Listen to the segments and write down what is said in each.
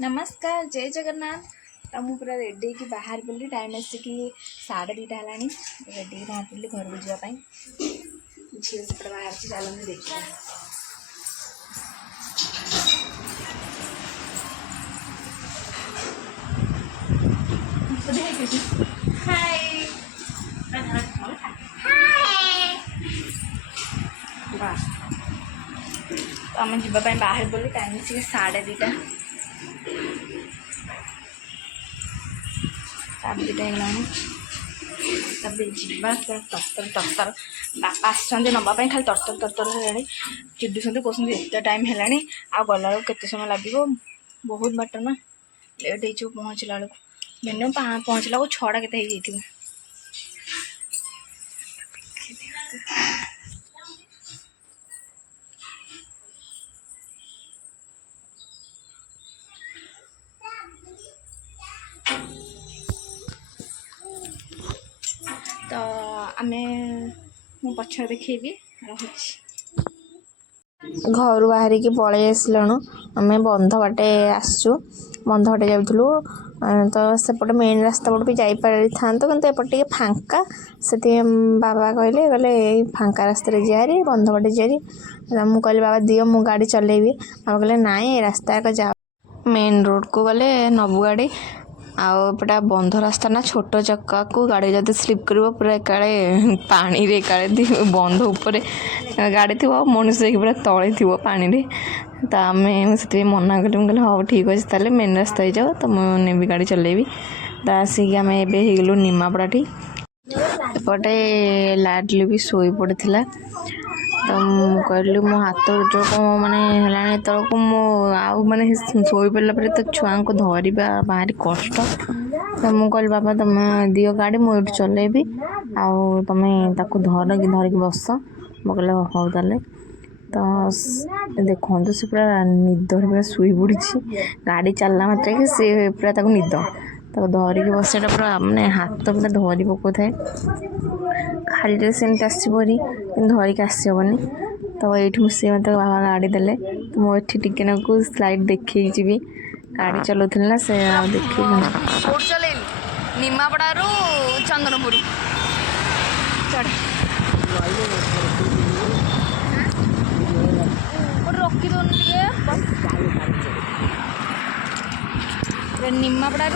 नमस्कार जय जगन्नाथ। तो मुझे पूरा रेडी कि बाहर बोली टाइम आसिकी 2:30 है रेडी बाहर पड़ी घर को जावाई झील सेपटे बाहर से चलते देखा तो आम जावाई बाहर बोली टाइम आसिकी 2:30 ହେଇଗଲାଣି ତାପରେ ଯିବା ତରତର ବାପା ଆସିଛନ୍ତି ନେବା ପାଇଁ ଖାଲି ତରତର ହେଲାଣି ଚିଡୁଛନ୍ତି କହୁଛନ୍ତି ଏତେ ଟାଇମ୍ ହେଲାଣି ଆଉ ଗଲାବେଳକୁ କେତେ ସମୟ ଲାଗିବ ବହୁତ ବାଟ ନା ଲେଟ୍ ହେଇଯିବ ପହଞ୍ଚିଲା ବେଳକୁ ମିନିମମ୍ ପହଞ୍ଚିଲା ବେଳକୁ 6ଟା କେତେ ହେଇଯାଇଥିବ। तो आमे मो पछर देखी रहुछि घर बाहर की पलि आसलुँ आम बंध बाटे आसचु बंध बाटे जाऊँ तो सेपटे मेन रास्ता पट भी जापारि था कि एपटे फांका से बाबा कहले कहले फांका रास्ता जारी बंध बाटे जारी मुझे कहली बाबा दियो मु गाड़ी चलेबी बाबा कहले नाई रास्ता जा मेन रोड को गले नबु गाड़ी आउटा बंध रास्ता ना छोट चक्का को गाड़ी जब स्लीप कर पूरा एकाड़े पानी रे एकाड़े बंध उपर गाड़ी थी मनुष्य पूरा तले थी पानी रे तो आम से मना कली मुझे हाँ ठीक अच्छे ताले मेन रास्ता ही जाओ तो मुझे गाड़ी चलेबी तो आसिक आम एगलु निमापड़ा ठी एपटे लाडली भी शोई पड़ा तो मुझे कहली मो हाथ जो मानने तरक माने शोई पड़ा तो छुआ को धरवा भारी कष्ट तो मुझे कहली बाबा तुम दियो गाड़ी मुझे चलेबी आउ तुम धरिकी बस मुझे कहले हौ ताले तो देखो से पूरा निद पूरा शुई पड़ी गाड़ी चलला मात्र कि सी पूरा निद धरिकी बसटा पूरा मानने हाथ पूरा धरी पकाउ थाए खाली सेमती आसबरी कि धरिकी आसबनी तो ये सी मत बाबा गाड़ी देले तो मुझे टिके को स्लाइड देखे जी गाड़ी चलाऊल ना से देख निमापड़ा चंदनपुर रखी दौन निमापड़ा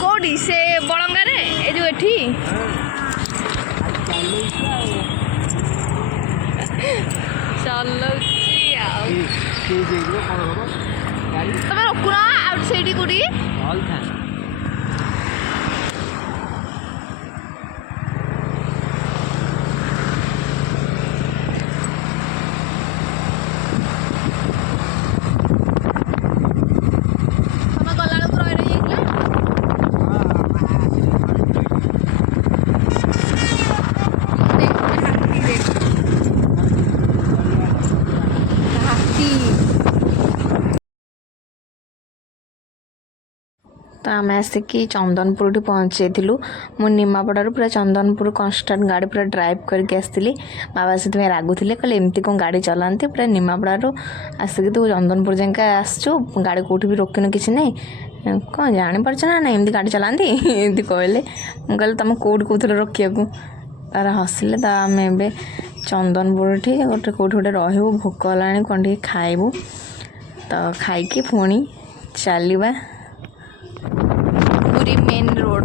कौटी से बलंगारे ए जो एठी चलुची तमें रखुना आउट साइड कौटी तो आम आसिकी चंदनपुर पहुँचे मु निमापड़ारू पूरा चंदनपुर कन्स्टाट गाड़ी पूरा ड्राइव करके आसती बाबा से रागुले कहले एमती कौन गाड़ी चलाते पूरा निमापड़ारू आसिक तू चंदनपुर जाके आसचु गाड़ी कौटी भी रोकन किसी नहीं कौन जापार ना ना एमती गाड़ी चलाती एमती कहले मुझे तुम कौट कौन रखा तार हसिले तो आम ए चंदनपुर गोटे कौट गोटे रही भोक है कौन टे खाइबू तो खाई पुणी चलवा पूरी मेन रोड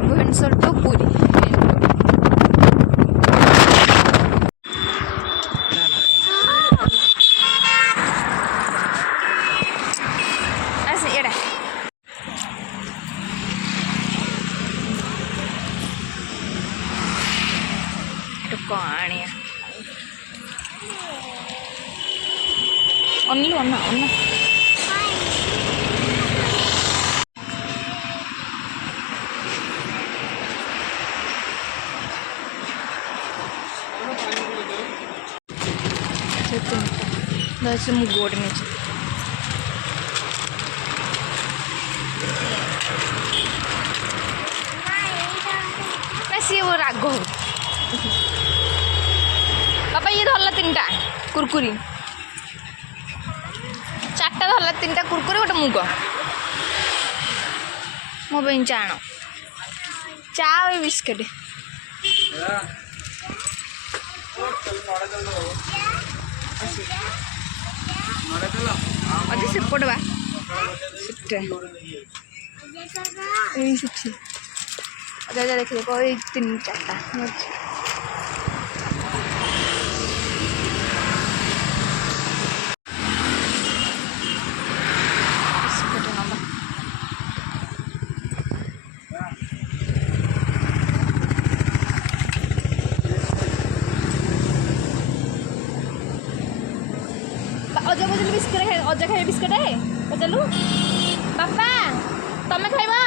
भुवनेश्वर टू पूरी पानी only one that's a good image सी वो राग हो बाबा ये धरला 3टा कुरकुरी 4टा धरला 3टा कुरकुरी गोटे मुग मो बहन चा आण चा बिस्किट अझै सेपट बा अझै देखिए कोई 3-4टा अजा बजल बिस्किट खाए अजा खाए बिस्किट है बजलू बापा तमे खाइबा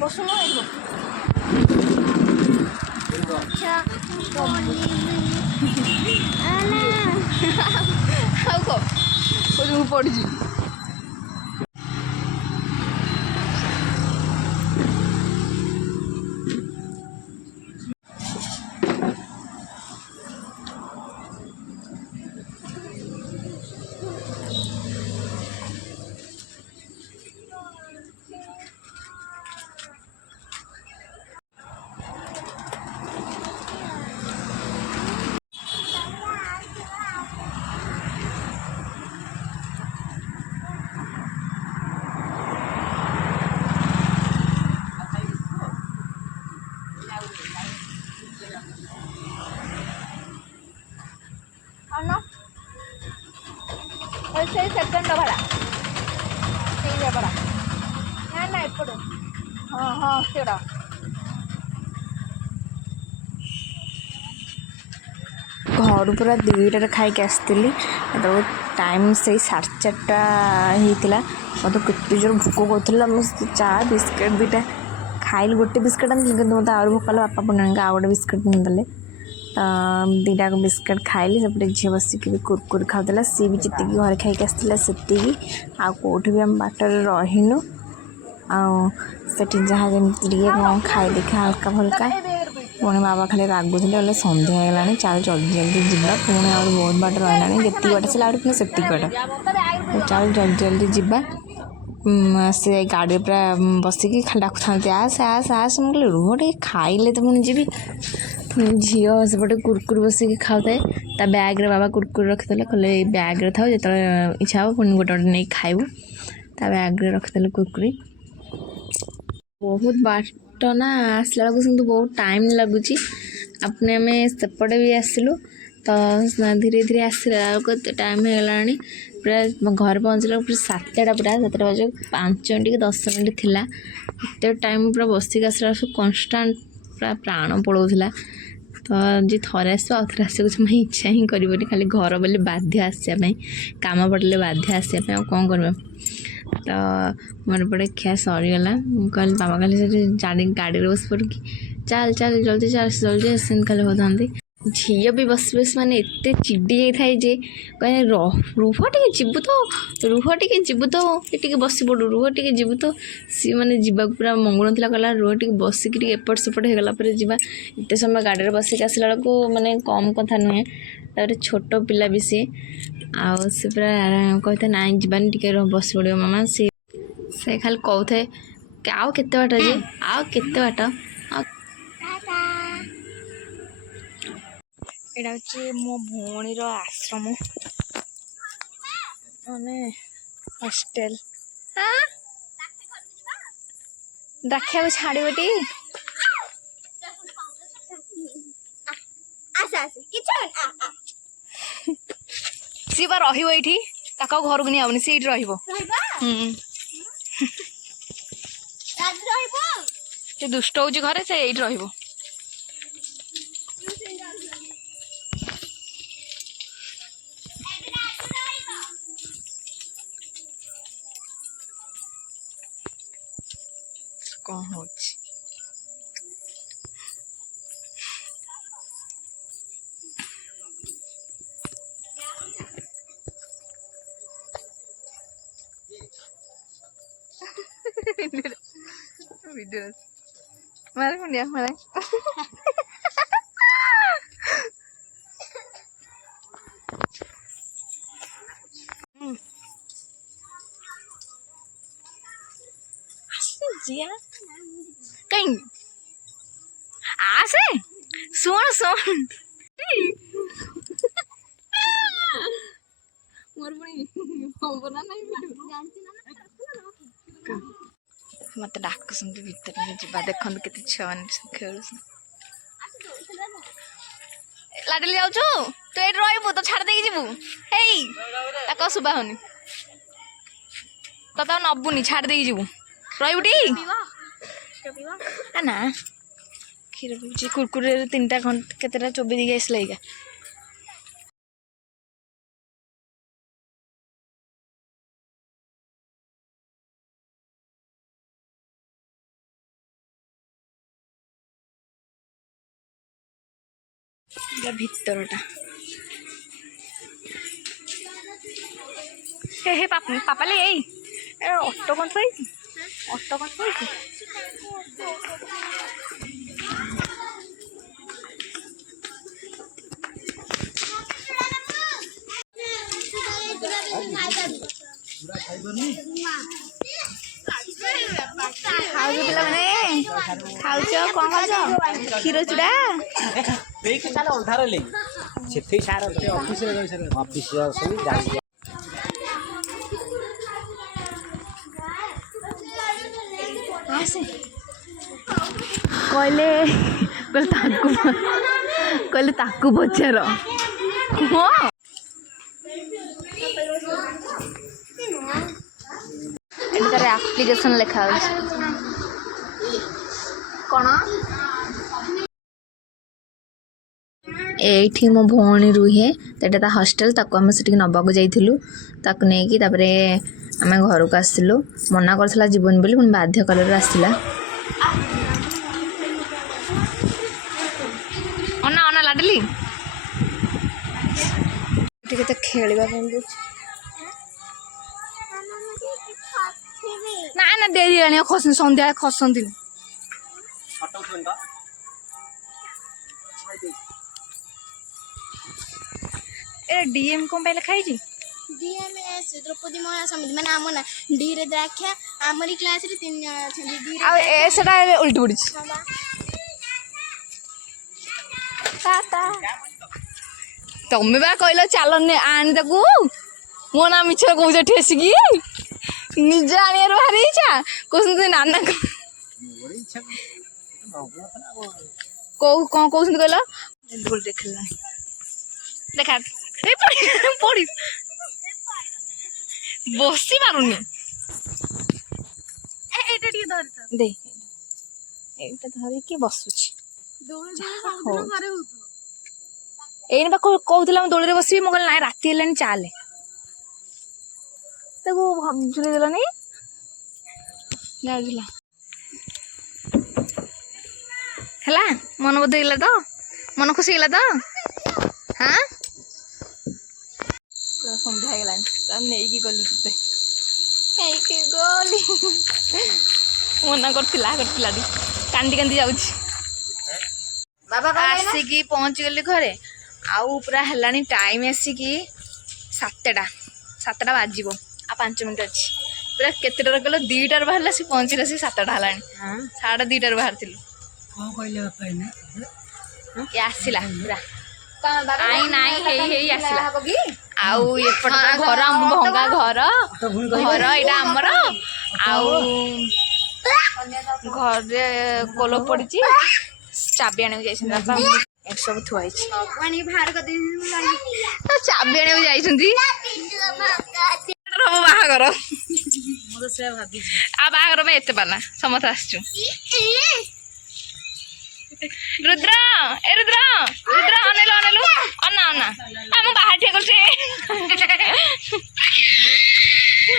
बसुन पड़ी से सेकंड भाड़ा ना ना एपट हाँ हाँ सेड़ा घर पूरा 2टार खाई आसती टाइम से 4:30 होता मतलब कितने जोर भोक करूला मुझे चा बिस्किट 2टा खाइल गोटे बिस्किट आनी कि मतलब आहुरी भोक कला बापा पुणी आउ गोटे बिस्किट देले तो 2टा बिस्किट खाइली सेपटे झील बसिक भी कुरकुरी खाऊला सी भी जीत घर खाई आसला से आउट भी आम बाटर रहीनु आठी जहाँ जमी खाई देखा हल्का फुल्का पुणी बाबा खाली रागुले सन्ध्या होगा चल जल्दी जल्दी जीवा पुणी आ बहुत बाट रहा जितनी बाट से पुणी से बाट चल जल्दी जल्दी जीवा से गाड़ी पूरा बसिकी खाली डाकुता आस आस आस मुझे रुह टे खाइले तो पुणी जी झील सेपटे कुरकुरी बसिकी खाऊए ता बैग्रे बाबा कुरकुरी रखिदे कहले बैग्रे था जो इच्छा हो पुणी गोटे गोटे नहीं खाइबू ता बैग्रे रखिदे कुरकुरी बहुत बाट ना आसला बेलू बहुत टाइम लगुच अपने आम सेपटे भी आसलु तो धीरे धीरे आसला बेलू टाइम होगा पूरा घर पहुँचला पूरा 7टा पूरा 7टा बजे 5 मिनट कि 10 मिनट थिला एत टाइम पूरा बसिक आसला कन्स्टांट पूरा प्राण पड़ोला तो जी थरे आस थे आस इच्छा ही कर खाली घर बोले बाध्य आसापी कम पड़े बाध्य आसापी आ कौन कर तो मोर पटे खिया सरीगला कहली बाबा खाली गाड़ी बस पड़ी चल चल जल्दी चल जल्दी आसन खाली होता झील भी बस बस माने एत चिड़ी जाए जे कहे रुह टे जीवु तो रुह टे जीवु तो ये बस पड़ू रुह टे जीवु तो सी मैंने जीवाक पूरा मंगुन कहला रुह टे बसिक एपट सेपट होगला जा एत समय गाड़ी बसिक आसला बेलू माने कम कथा नुहे तार छोट पिला भी सी आउ से पूरा कहते ना जीवानी टे बस पड़ो मामा से खाली कहते आउ केते बाट जे आउ केते बाट एटा हूँ मो भौणीर आश्रम माने हॉस्टल हाँ देखा छाड़बटी सी बा रही घर को नहीं आबनी सी दुष्ट हो घरे से रही कौन होची वीडियो मारे मुंडिया मारे जिया कहीं आसे सुन सुन मोर बना नहीं मत डाक भीतर जा देखते के छुआ खेल लाडली जाऊ तू ये रही तो छाड़ दे जी शुभा होनी तो नबुनी छाड़ दे जी रही ना क्षीर पीछे कुरकुरे 3टा घंटा केतेटा चोबी दी आसला भितरटा हे पापाली यही ऑटो कौन थी ऑटो कौन थी खाऊ कौन खाऊ क्षीर चूड़ा कहले ताकू पचार हाँ एप्लिकेशन लिखा कौन एठी मो भौणी रुहे तो ता हॉस्टल ताको आम से नबाक जाइलु ताको नहीं आम घर को आसलु मना करथला जीवन बोली पुणी बाध्य कलर आसला अना अना लाडली केते खेलबा ना ना देरी आनी खस संध्या खसंती ए डीएम कौन पे लिखाई जी डीएमएस द्रौपदी महिला समिति माने आम ना डी रे द्राक्षा आमरी क्लास रे 3 जण अछन डी आ ए सेटा उल्टी पड़ी ताता तमे बा कहलो चलो ने आन ताकू मो ना मिछ कहू ठेसी की निज आनियार भारी इच्छा कोसन नाना को कौन कहउछ कहलो बोल देखला देखा ए पड़ी बसी मारुनी ए एटा टी धर दे एटा धरि के बसुछि दोल दोल घरे होतो एने बा कहउतला हम दोलरे बसबी म कहल ना राती हेलानी चाले ताको झुले देला नहीं जाजुला हला मन बदला तो मन खुशी गला तो हाँ सन्ध्या गलानी नहीं गली ते गली मना करथिला कांदी कांदी जाउछि बाबा आसिकी पहुँच गली घरे आउ पूरा हेलानी टाइम आसिकी 7टा बाजिबो आ 5 मिनिट अच्छी पूरा केतेटार कहल 2टार बाहर सी पहुँचला सी 7टा हेलानी 2:30 बाहर ये आसला पूरा आई नाई हेई आसला आउ एपट घर भंगा घर घर एटा आमर आउ घर कोलो पड़ी चाबी आने जाइछन बापा एक सब थुआई पानी बाहर कर दे चाबी आने जाइछंती रब बाहागर मो तो से भाभी आ बाहागर में एते पाला समत आछू रुद्र ए रुद्र रुद्र अनेलो अनेलो अन्ना अन्ना हम बाहर ठे करछे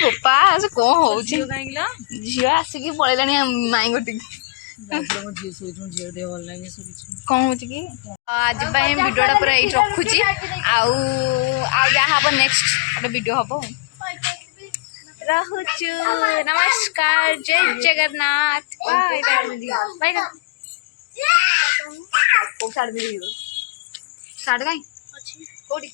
गोपा ସେ କଣ ହଉଛି ଝିଅ ଆସିକି ପଳେଇଲାଣି ମାଇଁ ଗୋଟିକି କଣ ହଉଛି କି ଆଜି ପାଇଁ ଭିଡ଼ିଓଟା ପୁରା ଏଇଠି ରଖୁଛି ଆଉ ଯାହା ହବ ନେକ୍ସଟ ଗୋଟେ ଭିଡ଼ିଓ ହବ ରହୁଛୁ ନମସ୍କାର ଜୟ ଜଗନ୍ନାଥ ବାଏ ବାଏ କୋଉ ଶାଢ଼ୀ ପିନ୍ଧିବ ଶାଢ଼ୀ କାଇଁ କୋଉଠି